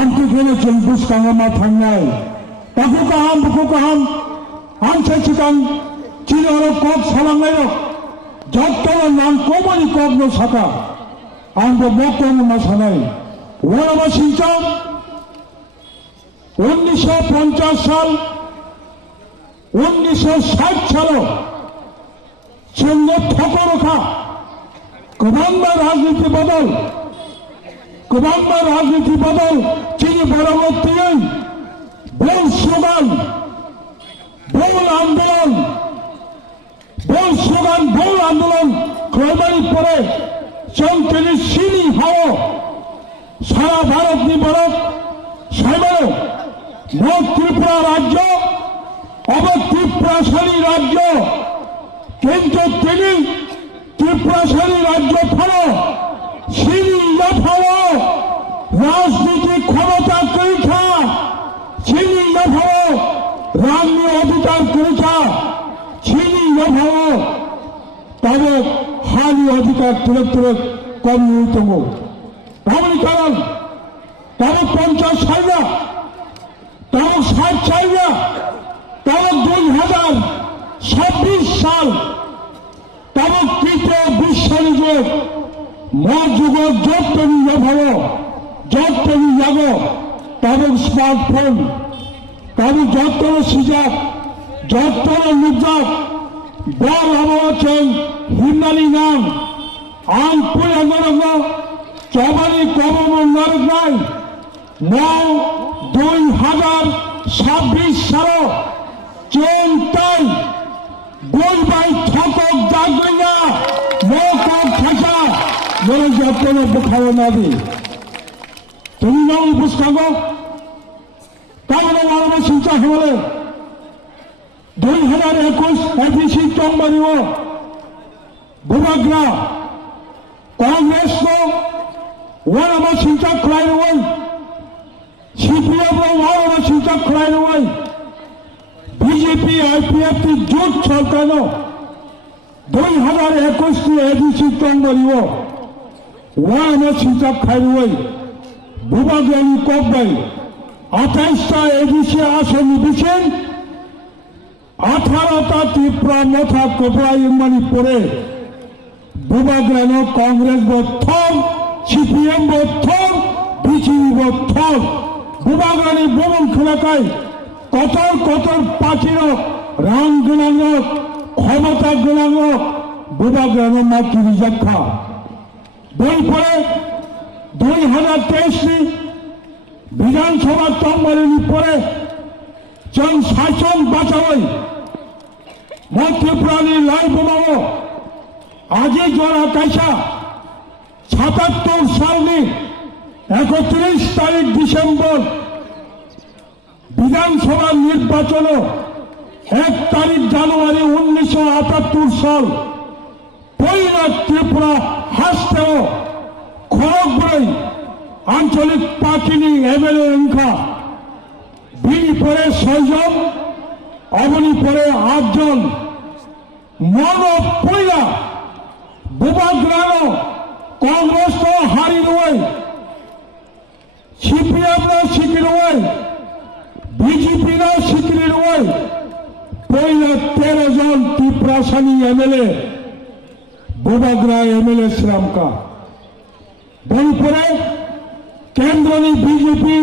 안티게네ችን 부스강을 맡았나이 바꾸까함 안체치강 지나로 꼭 사랑해요 적도는 난 꼬머니 꼭노 사가 안도 먹고는 마사나이 원어바 신청 উনিশশো 50 সাল 1960 সালে সঙ্গে ঠকো রখা গোবাংলা রাজনীতি বদল চিনি পরবর্তী বহু স্লোগান বহু আন্দোলন ক্রমান্বয়ে পরে চৌধুরী সিনি হও সারা ভারত নিবরক সাইবারো মোট ত্রিপুরা রাজ্য অবত্রিপুরাশালী রাজ্য কিন্তু তিনি ত্রিপুরাশালী রাজ্য ফলো সিনি ফলো রাজনীতি ক্ষমতা করেছা চিনি ফলো রাজনীতি অধিকার করেছা চিনি ফলো তবে হানি অধিকার তুলে কমিউনিতম তেমনি কারণ তবে 50 চাই না তবে 60 চাই না তবে 2026 সাল তবে তৃতীয় বিশ্বযুদ্ধ মহাযুগ যতনি ভালো যতনি যাব তবে স্মার্টফোন তবে যতন সুযোগ যতন মুদ্রাক বল অবচন হিমালি নাম আম পুরঙ্গ চবানি কবম নরক নাই 2026 সাল চিন্তাই বলবাই ঠকক জাগবে না মকক ঠেকা মনে যত্ন দেখাবো না দি তুমি নাও পুষ্কাঙ্গ তাহলে মানব চিন্তা হলে 2021 এপিসি চম্বরিব ভূভাগ্রা कांग्रेस को वन चिंता खुलाई सीपीएम वन चिंता खुलाई बीजेपी आईपीएफ की जुट सरकार 2021 की एडीसी चंबरिब वन चिंता खाई भूभाग्रानी कब्बाई 28টা एडीसी आसन दिएছেন 18টা ত্রিপুরা মথা কোপড়াই মানি পড়ে ভূভাগ্রানো কংগ্রেস বথম সিপিএম বথম বিজেপি বথম ভূভাগ্রানি ভবন খোলাকাই কতর পার্টির রাং গুণাঙ্গ ক্ষমতা গুণাঙ্গ ভূভাগ্রানো মাতৃ রিজার্ভা বই পরে 2023 বিধানসভা চম্বরিনি পরে জন শাসন বাঁচাবই মন্ত্রীপ্রাণী লাই বোমাবো আজই জোড়া কাইসা 77 সালে 31 তারিখ ডিসেম্বর বিধানসভা নির্বাচন 1 তারিখ জানুয়ারি 1978 সাল পয়লা ত্রিপুরা হাসতেও খড়গপুরে আঞ্চলিক পার্টিনি এমএলএ সংখ্যা বিনি পরে 6 জন অবনি পরে 8 জন মন পয়লা ভূভাগ্রানো कांग्रेस को हारी रुई सीपीएम सिकी रुई बीजेपी सिकी रुई पहले 13 जन ত্রিপুরাশালী एमएलए भूभाग्रा एमएलए श्राम का बोलपुरे केंद्र बीजेपी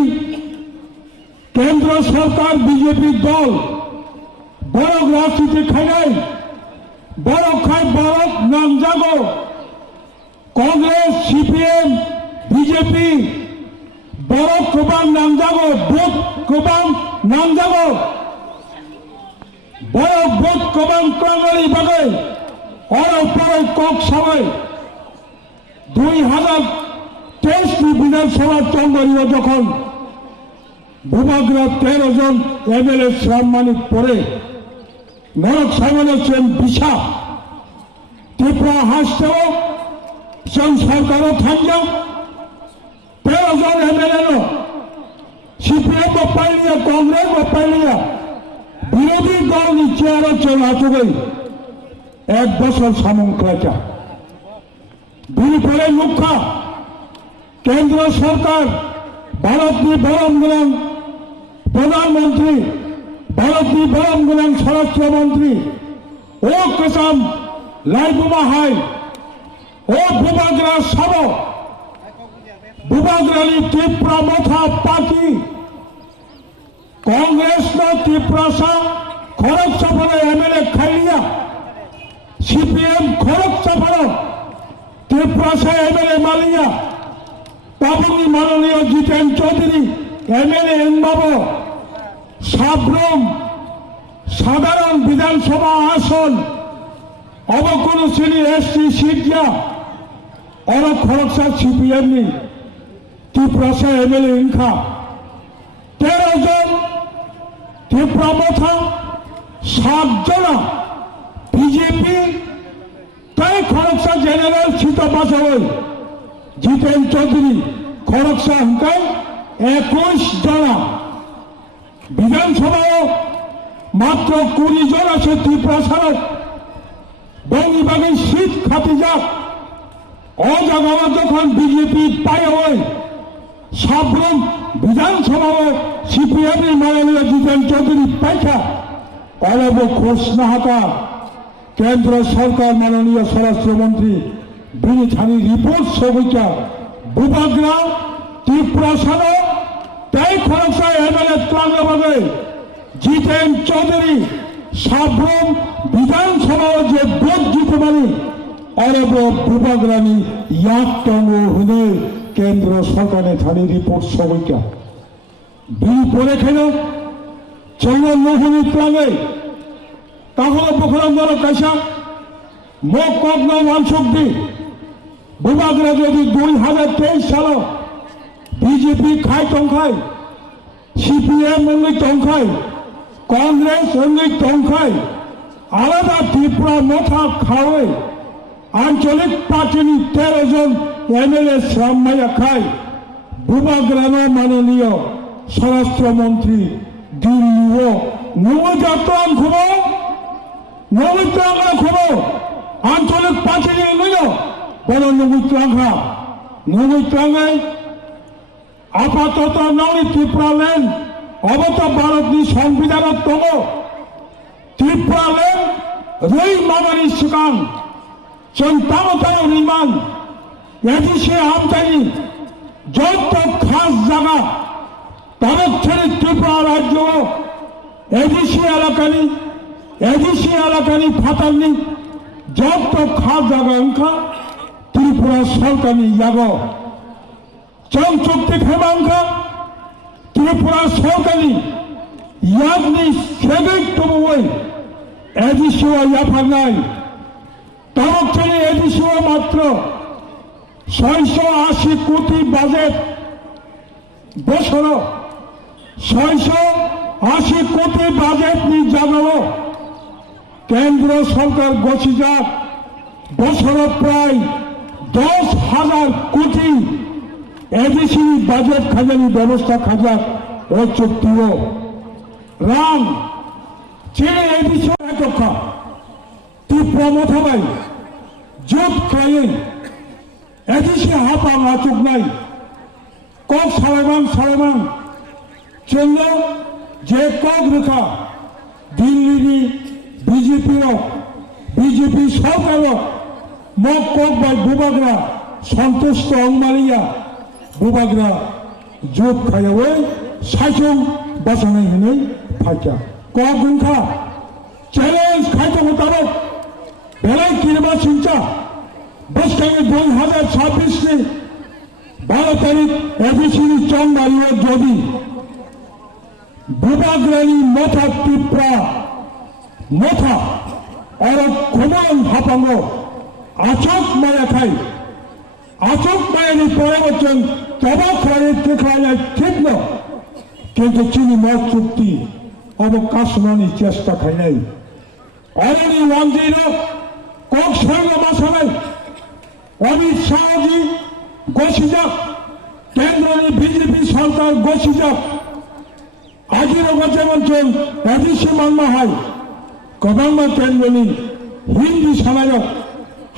केंद्र सरकार बीजेपी दल बड़ राजनीति खाई बड़ खाई भारत नाम जागो कांग्रेस सीपीएम बीजेपी बड़ कोबाम नाम जागो बुथ कोबाम नाम जागो बड़ बुथ कोबाम कांगड़ी बगे और ऊपर कक समय 2023 विधानसभा चंबरिब जखन भूभाग्रा 13 जन एमएलए सम्मानित पड़े नरक सामने विशा त्रिपुरा हासतेও सरकारों थाकलेও 13 जन एमएलए सीपीएम पाई लिया कांग्रेस पाई लिया विरोधी दल चेयर चला चुकी 1 बছর सामंख्याचा बिल पड़े लुखा केंद्र सरकार ভারতনি বরমগুলাং প্রধানমন্ত্রী ভারতনি বরমগুলাং স্বরাষ্ট্রমন্ত্রী ও কেসাম লাইবুমা হাই ও বুবাগ্রা সব বুবাগ্রানি ত্রিপুরা মথা পাকি কংগ্রেসનો ত্রিপুরা খড়গ সফর এমএলএ খাইলিয়া সিপিএম খড়গ সফর ত্রিপুরা এমএলএ মালিয়া পাবনি মাননীয় জিতেন চৌধুরী এমএলএ এনবাব সাবরুম সাধারণ বিধানসভা আসন অবকোন শ্রেণী এসটি সিটিয়া और खड़गसा सीपीएम त्रिपुरा एमएलए इनका 13 जन त्रिपुरा मथा 7 जना बीजेपी तय खड़गसा जेनेरल शीतबासवई जितेन चौधरी खड़गसा उनका 21 जना विधानसभा मात्र 20 जन आछे त्रिपुरा बंगीबागी सीट खाती जाक অজাগাওয়া যখন বিজেপি পায় হয় সাবরুম বিধানসভায় সিপিএমের মাননীয় জিতেন চৌধুরী পাইখা অলব খোঁজ না হাতা কেন্দ্র সরকার মাননীয় স্বরাষ্ট্রমন্ত্রী বিনিথানি রিপোর্ট সবিকা বুবাগ্রা ত্রিপুরা সানো তাই খড়গসা এমএলএ ত্রাঙ্গাবাদে জিতেন চৌধুরী সাবরুম বিধানসভায় যে ভোট জিতে পারি अरब बुबाग्रानी याकटंग हुने केंद्र सरकार थानी रिपोर्ट सबिका बिल पड़े खेल चलो नहुनी त्रांगे ताहले बखरंदर कैसा मो कग्न वांसुकदी बुबाग्रा यदि 2023 साल बीजेपी खाय टंखाय सीपीएम उन्नी टंखाय कांग्रेस उन्नी टंखाय आलादा त्रिपुरा मथा खावे आंचलिक पार्टी 13 जन एमएलए श्राममाया खाय बुबाग्रानो माननीय स्वराष्ट्रमंत्री दिल्ली नवजात्रां खुबो नवजात्रां खुबो आंचलिक पार्टी नयो बड़ो नवजात्रा नवजात्रांगे आपातत नवनी त्रिपुरा लैंड अबत भारतनि संविधानत दङ त्रिपुरा लैंड रई माबानि सिगां चंतामताव निर्माण एदिशे आमदानी যত খাস জায়গা তাদের ছেড়ে ত্রিপুরা রাজ্য এদিশি এলাকানি ফাটানি যত খাস জায়গা অঙ্কা ত্রিপুরা সরকারি জায়গা চৌচুক্তি খেবাঙ্কা ত্রিপুরা সরকারি ইয়াগনি সেবেক তবুই এদিশি ইয়াফানাই তার এদিশে মাত্র 680 কোটি বাজেট বছর 680 কোটি বাজেট নি জানালো কেন্দ্র সরকার গছিজাত বছর প্রায় 10,000 কোটি এদিশি বাজেট খাজানি ব্যবস্থা খাজাক ও চুক্তিও রাম ছেড়ে এদিশে একটা त्रिपुरा मथाबाई जोत खायै एदिशे हापा आचुक नाय कक सालायबां चलो जे कक रेखा दिल्ली बीजेपी सरकार मक कक बाय बुबाग्रा सन्तुष्ट अंगमालिया बुबाग्रा जोत खायै साइसं बासानाय हनै फाइका कक उनखा चैलेंज खाइते मुताबिक बेलाय किरबा सिंचा बस कहीं 2026 से 12 तारीख एबीसी चंदारियो जोड़ी बुबाग्रानी मथा त्रिपुरा मथा और खुमान हापांगो आचक माया खाई आचक माया नि परे बच्चन तबा खाने देखा ठीक न किंतु चीनी मत चुक्ति अब कासमानी चेष्टा खाई नहीं अरणी वांजीरा कक संग बासानाय अमित शाह जी घोषिजाक केंद्रनि बीजेपी सरकार घोषिजाक आजिरो जेमन एदिशे मानना है गबांमा केंद्रनि हिंदी सानायक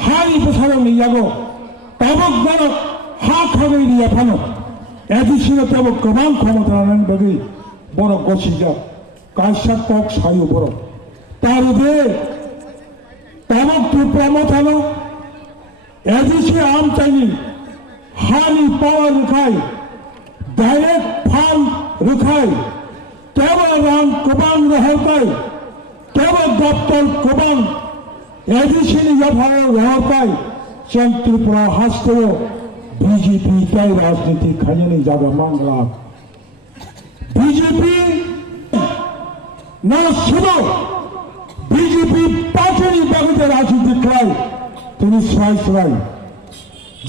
हारि प्रसारण नियागो तबक दरक हा खागै नियाफानो 에디시는 때문에 그만 고마다라는 백이 뭐라 것이자 가시ạc 사유 보러 따르되 따먹 두빠 못하노 에디시 암장이 한이 빠와 르카이 다이렉 판 르카이 때바랑 그방 러할까이 때바 답달 그방 에디시니 여파를 러할까이 생 त्रिपुरा 하스테요 बीजेपी कई राजनीतिक खजाने ज्यादा मांग रहा बीजेपी न सुनो बीजेपी पार्टी नहीं बगते राजनीतिक खिलाई तेरी सराई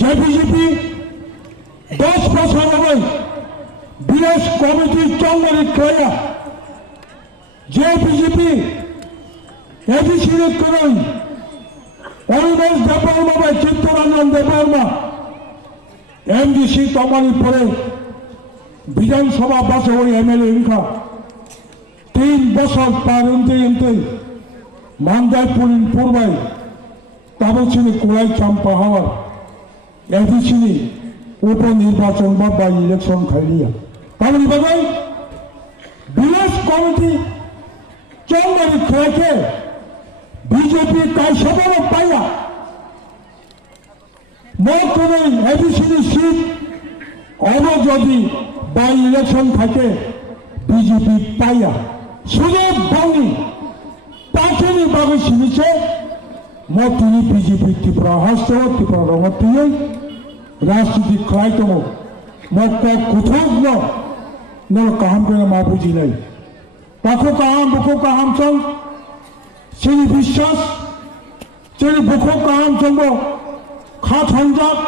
जय बीजेपी 10 बছর हो गई बीएस कमिटी चौंगरी खिलाया जय बीजेपी एबीसी ने करें অরুণেশ দেববর্মা চিত্তরঞ্জন দেববর্মা एमडीसी तमानी पड़े विधानसभा बस हो एमएलए इनका 3 बছর पार इनते मानदाय पुलिन पूर्वाई ताबचिनी कुलाई चांपा हवा एबीसी उपनिर्वाचन बा इलेक्शन खाइलिया ताबनी बगाई बीएस कमिटी चौंगरी खाके बीजेपी का सबर पाया मोटरे एबीसी सीट अबजदी बाई इलेक्शन থাকে बीजेपी पाया সুযোগ ভাঙি পাঁচনি বাগে সিনিছে মতিনি बीजेपी ত্রিপুরা হাসতে ত্রিপুরা রমতিয়ে রাজনীতি খাইতম মক্কা কুথগ্ন ন কাহাম করে মা বুঝি নাই তাকো কাহাম বুকো কাহাম চং সেই বিশ্বাস সেই বুকো কাহাম চঙ্গ खा छंजाक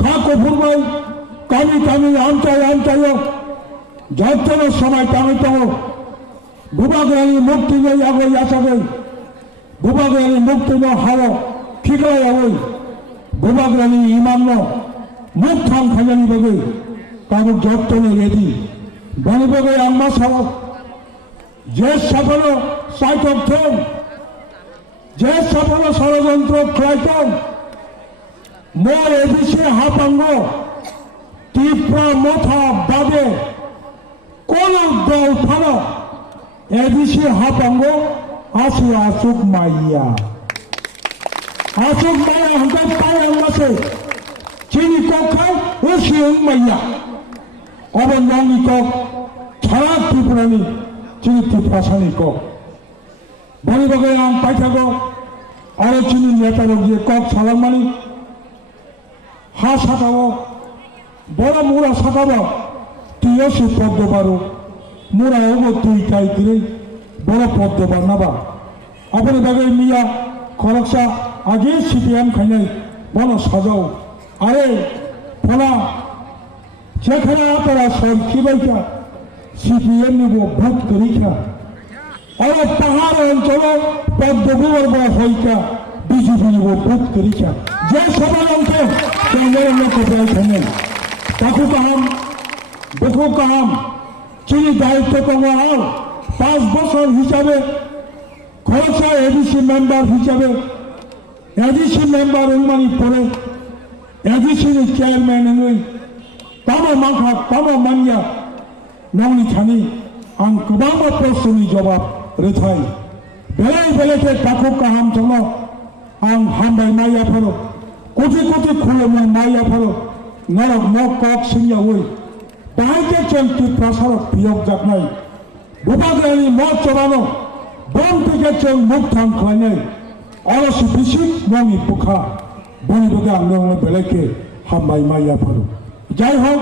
खा कोफुरबाई कामी कामी आमचायो जातनो समय टांगतो बुबागरानी मुक्ति नहीं आगो यासागो बुबागरानी मुक्ति न हारो खिगला यागो बुबागरानी ईमान न मुख थाम खाजानी बगे ताबो जातनो रेडी बने बगे आम्मा साव जे सफलो साइटक थम जे सफलो षড়যন্ত্র ख्लाइतम मोर एबीसी हापांगो त्रिपुरा मोथा बादे कोनो दल फानो एबीसी हापांगो आसु आसुक माइया हमको पाया मसे चीनी को खाई उसी माइया अब नंगी को छाड़ा त्रिपुरानी चीनी त्रिपुरासानी को बनी बगे आम पाइथागो और चीनी नेता लोग ये कॉक छालामानी हा साकाव बड़ा मुरा साकाव तुयो से पद बारो मुरा होगो तुई काई करे बड़ा पद बानाबा अपने बगे मिया खरकसा आगे सीपीएम खाने बनो साजाओ अरे फला जेखाने आपरा सब किबाइका सीपीएम नि वो भोट करिका और पहाड़ अंचल पद बा होइका बीजेपी नि वो भोट करिका जे सभा अंके ताकू काम चीनी दायित्व कमाओ 5 বছর হিসাবে খরচা এডিসি মেম্বার হিসাবে एडीसी मेंबर उनमानी पड़े एडीसी चेयरमैन उन्हें तामा माखा तामा मानिया नौनी थानी आं गोबां प्रश्ननि जवाब रेथाय बेले बेले के ताखौ गाहाम जोंनो आं हामबाय माइयाफोर कोटि कोटि खुलुमनाय माइयाफोर नरक नकक सिंयावै बाहायके चलति प्रसारक बियोग जागनाय बुबाग्रानि मत चरानो बम থেকে जों मुक्तां खालामनाय आर'ज बिसिक नङि बुखा बनि बगे आं बेलेके हामबाय माइयाफोर जाय हक